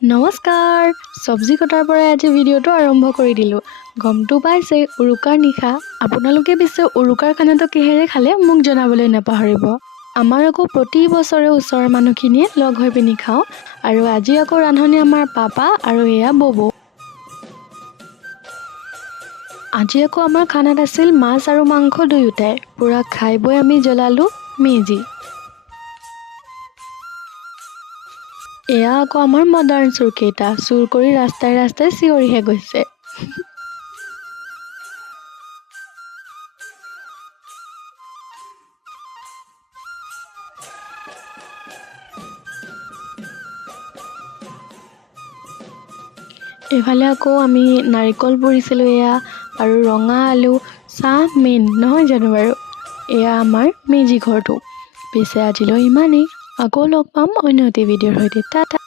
নমস্কাৰ সবজি কটাৰ পৰা আজি ভিডিঅ'টো আৰম্ভ কৰি দিলোঁ গমটো পাইছে উৰুকাৰ নিশা আপোনালোকে পিছে উৰুকাৰ খানাটো কিহেৰে খালে মোক জনাবলৈ নাপাহৰিব আমাৰ আকৌ প্ৰতি বছৰে ওচৰৰ মানুহখিনিয়ে লগ হৈ পিনি খাওঁ আৰু আজি আকৌ ৰান্ধনি আমাৰ পাপা আৰু এয়া ববৌ আজি আকৌ আমাৰ খানাত আছিল মাছ আৰু মাংস দুয়োটাই পুৰা খাই বৈ আমি জ্বলালোঁ মেজি এয়া আকৌ আমাৰ মডাৰ্ণ চোৰকেইটা চুৰ কৰি ৰাস্তাই ৰাস্তাই চিঞৰিহে গৈছে এইফালে আকৌ আমি নাৰিকল পুৰিছিলোঁ এয়া আৰু ৰঙা আলু চাহ মেইন নহয় জানো বাৰু এয়া আমাৰ মেজি ঘৰটো পিছে আজিলৈ ইমানেই আকৌ লগ পাম অন্য এটি ভিডিঅ'ৰ সৈতে টাটা